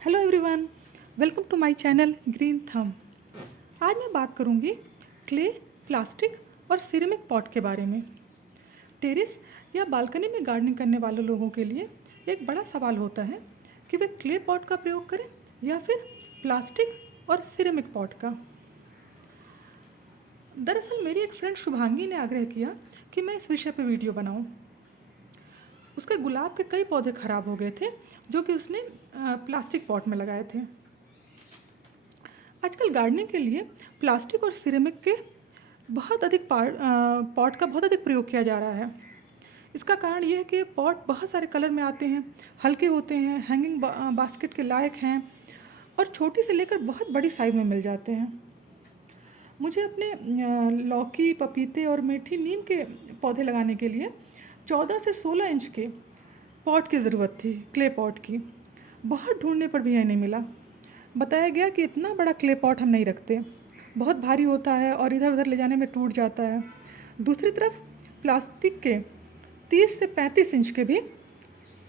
Hello everyone, welcome to my channel green thumb. आज मैं बात करूंगी क्ले, प्लास्टिक और सिरेमिक पॉट के बारे में। टेरेस या बालकनी में गार्डनिंग करने वाले लोगों के लिए एक बड़ा सवाल होता है कि वे क्ले पॉट का प्रयोग करें या फिर प्लास्टिक और सिरेमिक पॉट का। दरअसल मेरी एक फ्रेंड शुभांगी ने आग्रह किया कि मैं इस विषय पर वीडियो बनाऊं। उसके गुलाब के कई पौधे खराब हो गए थे जो कि उसने प्लास्टिक पॉट में लगाए थे। आजकल गार्डनिंग के लिए प्लास्टिक और सिरेमिक के बहुत अधिक पॉट का बहुत अधिक प्रयोग किया जा रहा है। इसका कारण ये है कि पॉट बहुत सारे कलर में आते हैं, हल्के होते हैं, हैंगिंग बास्केट के लायक हैं और छोटी से लेकर बहुत बड़ी साइज़ में मिल जाते हैं। मुझे अपने लौकी, पपीते और मीठी नीम के पौधे लगाने के लिए 14 से 16 इंच के पॉट की ज़रूरत थी, क्ले पॉट की। बहुत ढूंढने पर भी यह नहीं मिला। बताया गया कि इतना बड़ा क्ले पॉट हम नहीं रखते, बहुत भारी होता है और इधर उधर ले जाने में टूट जाता है। दूसरी तरफ प्लास्टिक के 30 से 35 इंच के भी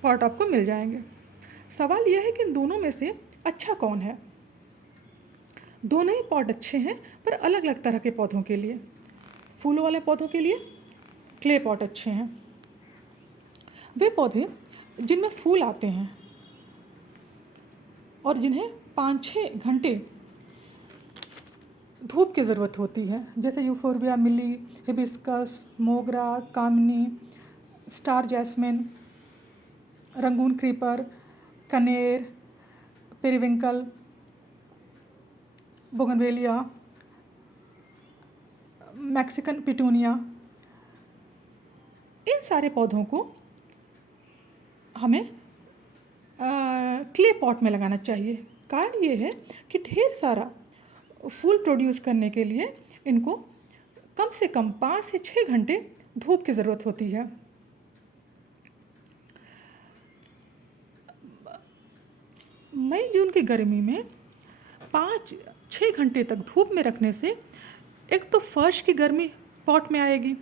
पॉट आपको मिल जाएंगे। सवाल यह है कि इन दोनों में से अच्छा कौन है। दोनों ही पॉट अच्छे हैं, पर अलग अलग तरह के पौधों के लिए। फूलों वाले पौधों के लिए क्ले पॉट अच्छे हैं। वे पौधे जिनमें फूल आते हैं और जिन्हें 5-6 घंटे धूप की ज़रूरत होती है, जैसे यूफोर्बिया, मिली, हिबिस्कस, मोगरा, कामिनी, स्टार जैस्मिन, रंगून क्रीपर, कनेर, पेरिविंकल, बोगनवेलिया, मैक्सिकन पिटूनिया। इन सारे पौधों को हमें क्ले पॉट में लगाना चाहिए। कारण ये है कि ढेर सारा फूल प्रोड्यूस करने के लिए इनको कम से कम 5 से 6 घंटे धूप की ज़रूरत होती है। मई जून की गर्मी में 5-6 घंटे तक धूप में रखने से एक तो फर्श की गर्मी पॉट में आएगी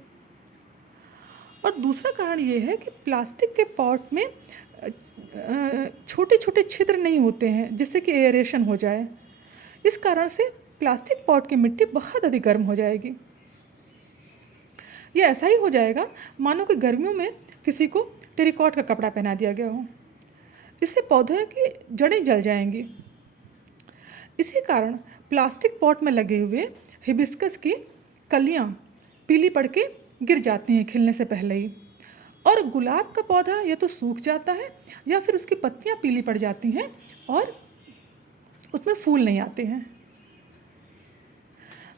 और दूसरा कारण ये है कि प्लास्टिक के पॉट में छोटे छोटे छिद्र नहीं होते हैं जिससे कि एयरेशन हो जाए। इस कारण से प्लास्टिक पॉट की मिट्टी बहुत अधिक गर्म हो जाएगी। ये ऐसा ही हो जाएगा मानो कि गर्मियों में किसी को टेरिकॉट का कपड़ा पहना दिया गया हो। इससे पौधों की जड़ें जल जाएंगी। इसी कारण प्लास्टिक पॉट में लगे हुए हिबिस्कस की कलियां पीली पड़ के गिर जाती हैं खिलने से पहले ही, और गुलाब का पौधा या तो सूख जाता है या फिर उसकी पत्तियां पीली पड़ जाती हैं और उसमें फूल नहीं आते हैं।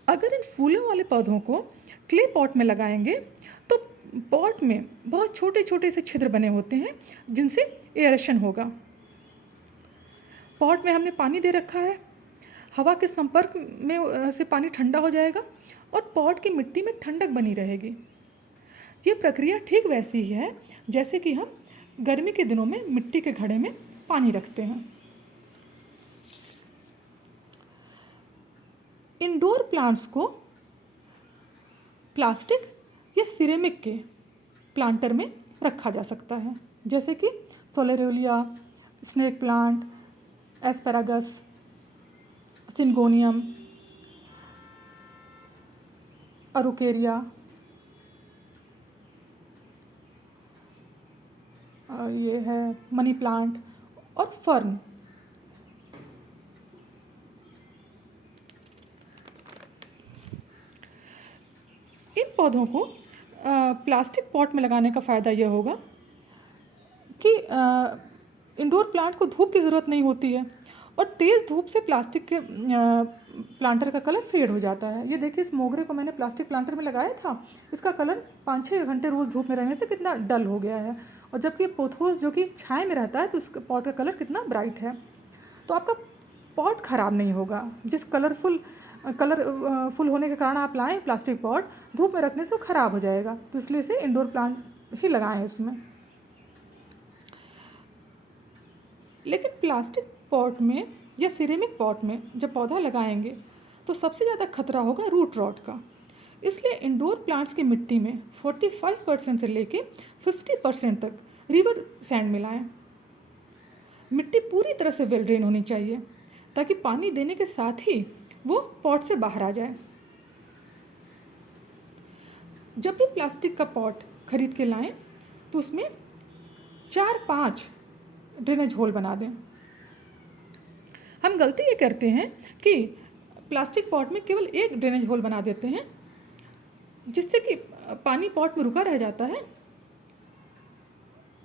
अगर इन फूलों वाले पौधों को क्ले पॉट में लगाएंगे तो पॉट में बहुत छोटे छोटे से छिद्र बने होते हैं जिनसे एयरेशन होगा। पॉट में हमने पानी दे रखा है, हवा के संपर्क में से पानी ठंडा हो जाएगा और पॉट की मिट्टी में ठंडक बनी रहेगी। ये प्रक्रिया ठीक वैसी ही है जैसे कि हम गर्मी के दिनों में मिट्टी के घड़े में पानी रखते हैं। इंडोर प्लांट्स को प्लास्टिक या सिरेमिक के प्लांटर में रखा जा सकता है, जैसे कि सोलेरोलिया, स्नेक प्लांट, एस्पेरागस, सिंगोनियम, अरुकेरिया, ये है मनी प्लांट और फर्न। इन पौधों को प्लास्टिक पॉट में लगाने का फ़ायदा यह होगा कि इंडोर प्लांट को धूप की ज़रूरत नहीं होती है और तेज़ धूप से प्लास्टिक के प्लांटर का कलर फेड हो जाता है। ये देखिए, इस मोगरे को मैंने प्लास्टिक प्लांटर में लगाया था, इसका कलर 5-6 घंटे रोज़ धूप में रहने से कितना डल हो गया है, और जबकि पोथोस जो कि छाए में रहता है तो उसका पॉट का कलर कितना ब्राइट है। तो आपका पॉट ख़राब नहीं होगा। जिस कलरफुल होने के कारण आप लाएँ प्लास्टिक पॉट, धूप में रखने से वो ख़राब हो जाएगा। तो इसलिए से इंडोर प्लांट ही लगाएं उसमें। लेकिन प्लास्टिक पॉट में या सिरेमिक पॉट में जब पौधा लगाएंगे तो सबसे ज़्यादा खतरा होगा रूट रॉट का। इसलिए इंडोर प्लांट्स की मिट्टी में 45% से लेके 50% तक रिवर सैंड मिलाएं। मिट्टी पूरी तरह से वेल ड्रेन होनी चाहिए ताकि पानी देने के साथ ही वो पॉट से बाहर आ जाए। जब भी प्लास्टिक का पॉट खरीद के लाएं तो उसमें 4-5 ड्रेनेज होल बना दें। हम गलती ये करते हैं कि प्लास्टिक पॉट में केवल एक ड्रेनेज होल बना देते हैं, जिससे कि पानी पॉट में रुका रह जाता है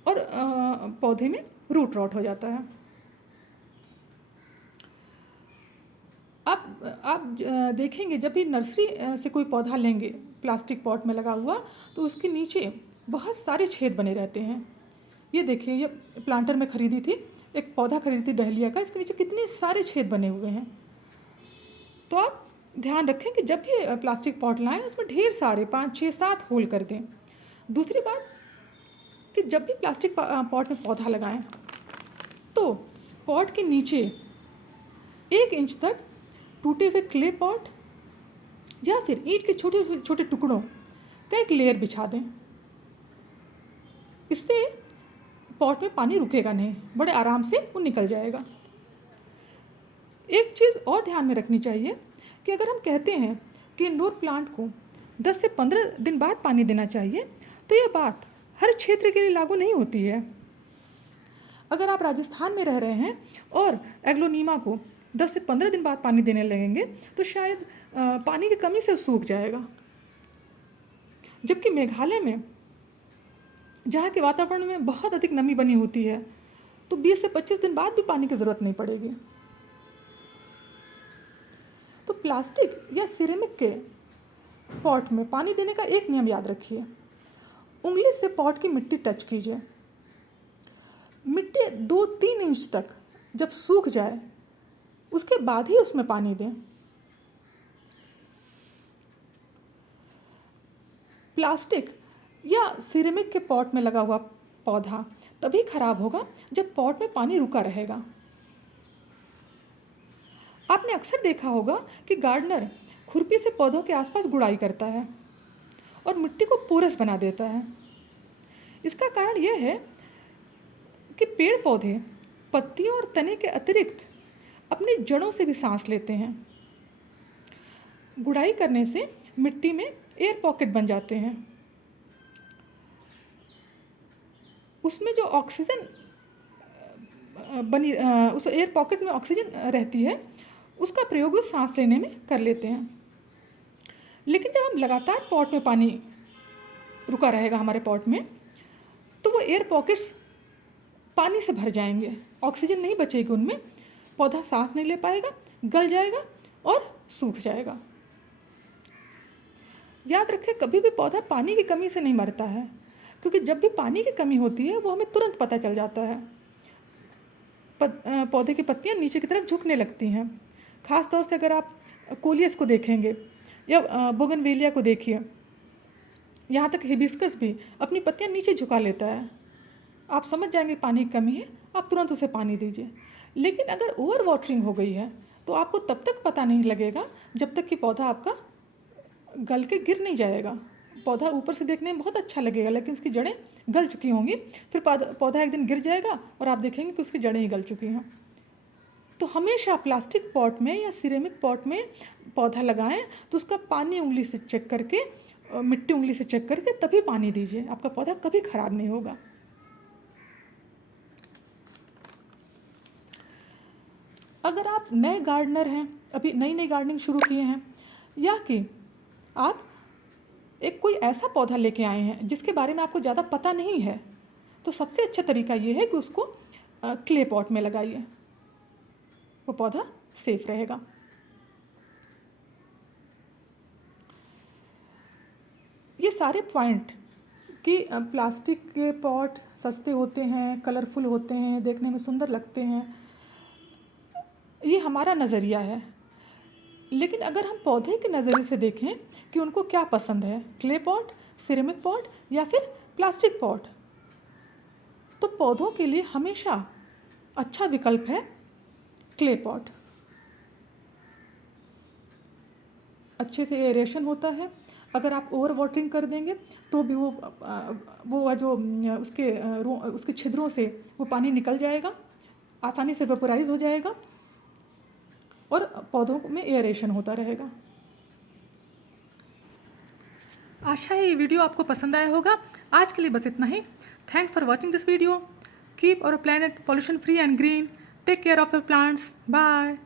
और पौधे में रूट रॉट हो जाता है। आप देखेंगे जब भी नर्सरी से कोई पौधा लेंगे प्लास्टिक पॉट में लगा हुआ, तो उसके नीचे बहुत सारे छेद बने रहते हैं। ये देखिए, ये प्लांटर में खरीदी थी, एक पौधा खरीदी थी डहलिया का, इसके नीचे कितने सारे छेद बने हुए हैं। तो आप ध्यान रखें कि जब भी प्लास्टिक पॉट लाएं उसमें ढेर सारे 5-6-7 होल कर दें। दूसरी बात कि जब भी प्लास्टिक पॉट में पौधा लगाएं तो पॉट के नीचे 1 इंच तक टूटे हुए क्ले पॉट या फिर ईंट के छोटे छोटे टुकड़ों का एक लेयर बिछा दें। इससे पॉट में पानी रुकेगा नहीं, बड़े आराम से वो निकल जाएगा। एक चीज़ और ध्यान में रखनी चाहिए कि अगर हम कहते हैं कि इंडोर प्लांट को 10 से 15 दिन बाद पानी देना चाहिए, तो यह बात हर क्षेत्र के लिए लागू नहीं होती है। अगर आप राजस्थान में रह रहे हैं और एग्लोनीमा को 10 से 15 दिन बाद पानी देने लगेंगे तो शायद पानी की कमी से सूख जाएगा। जबकि मेघालय में, जहाँ के वातावरण में बहुत अधिक नमी बनी होती है, तो 20 से 25 दिन बाद भी पानी की ज़रूरत नहीं पड़ेगी। तो प्लास्टिक या सिरेमिक के पॉट में पानी देने का एक नियम याद रखिए। उंगली से पॉट की मिट्टी टच कीजिए। मिट्टी 2-3 इंच तक जब सूख जाए उसके बाद ही उसमें पानी दें। प्लास्टिक या सिरेमिक के पॉट में लगा हुआ पौधा तभी खराब होगा जब पॉट में पानी रुका रहेगा। आपने अक्सर देखा होगा कि गार्डनर खुरपी से पौधों के आसपास गुड़ाई करता है और मिट्टी को पोरस बना देता है। इसका कारण यह है कि पेड़ पौधे पत्तियों और तने के अतिरिक्त अपनी जड़ों से भी सांस लेते हैं। गुड़ाई करने से मिट्टी में एयर पॉकेट बन जाते हैं। उसमें जो ऑक्सीजन उस एयर पॉकेट में ऑक्सीजन रहती है, उसका प्रयोग वो सांस लेने में कर लेते हैं। लेकिन जब हम लगातार पॉट में पानी रुका रहेगा हमारे पॉट में, तो वो एयर पॉकेट्स पानी से भर जाएंगे, ऑक्सीजन नहीं बचेगी उनमें, पौधा सांस नहीं ले पाएगा, गल जाएगा और सूख जाएगा। याद रखें, कभी भी पौधा पानी की कमी से नहीं मरता है, क्योंकि जब भी पानी की कमी होती है वो हमें तुरंत पता चल जाता है। पौधे की पत्तियां नीचे की तरफ झुकने लगती हैं। ख़ास तौर से अगर आप कोलियस को देखेंगे या बोगनवेलिया को देखिए, यहाँ तक हिबिस्कस भी अपनी पत्तियां नीचे झुका लेता है। आप समझ जाएंगे पानी की कमी है, आप तुरंत उसे पानी दीजिए। लेकिन अगर ओवर वाटरिंग हो गई है तो आपको तब तक पता नहीं लगेगा जब तक कि पौधा आपका गल के गिर नहीं जाएगा। पौधा ऊपर से देखने में बहुत अच्छा लगेगा, लेकिन उसकी जड़ें गल चुकी होंगी। फिर पौधा एक दिन गिर जाएगा और आप देखेंगे कि उसकी जड़ें ही गल चुकी हैं। तो हमेशा प्लास्टिक पॉट में या सिरेमिक पॉट में पौधा लगाएं तो उसका पानी उंगली से चेक करके, मिट्टी उंगली से चेक करके तभी पानी दीजिए। आपका पौधा कभी खराब नहीं होगा। अगर आप नए गार्डनर हैं, अभी नई नई गार्डनिंग शुरू किए हैं, या कि आप एक कोई ऐसा पौधा लेके आए हैं जिसके बारे में आपको ज़्यादा पता नहीं है, तो सबसे अच्छा तरीका ये है कि उसको क्ले पॉट में लगाइए। वो पौधा सेफ रहेगा। ये सारे पॉइंट कि प्लास्टिक के पॉट सस्ते होते हैं, कलरफुल होते हैं, देखने में सुंदर लगते हैं, ये हमारा नज़रिया है। लेकिन अगर हम पौधे के नज़रिए से देखें कि उनको क्या पसंद है, क्ले पॉट, सिरेमिक पॉट या फिर प्लास्टिक पॉट, तो पौधों के लिए हमेशा अच्छा विकल्प है क्ले पॉट। अच्छे से एरेशन होता है। अगर आप ओवर वाटरिंग कर देंगे तो भी वो जो उसके छिद्रों से वो पानी निकल जाएगा आसानी से वेपोराइज हो जाएगा और पौधों में एयरेशन होता रहेगा। आशा है ये वीडियो आपको पसंद आया होगा। आज के लिए बस इतना ही। Thanks for watching this video. Keep our planet pollution free and green. Take care of your plants. Bye.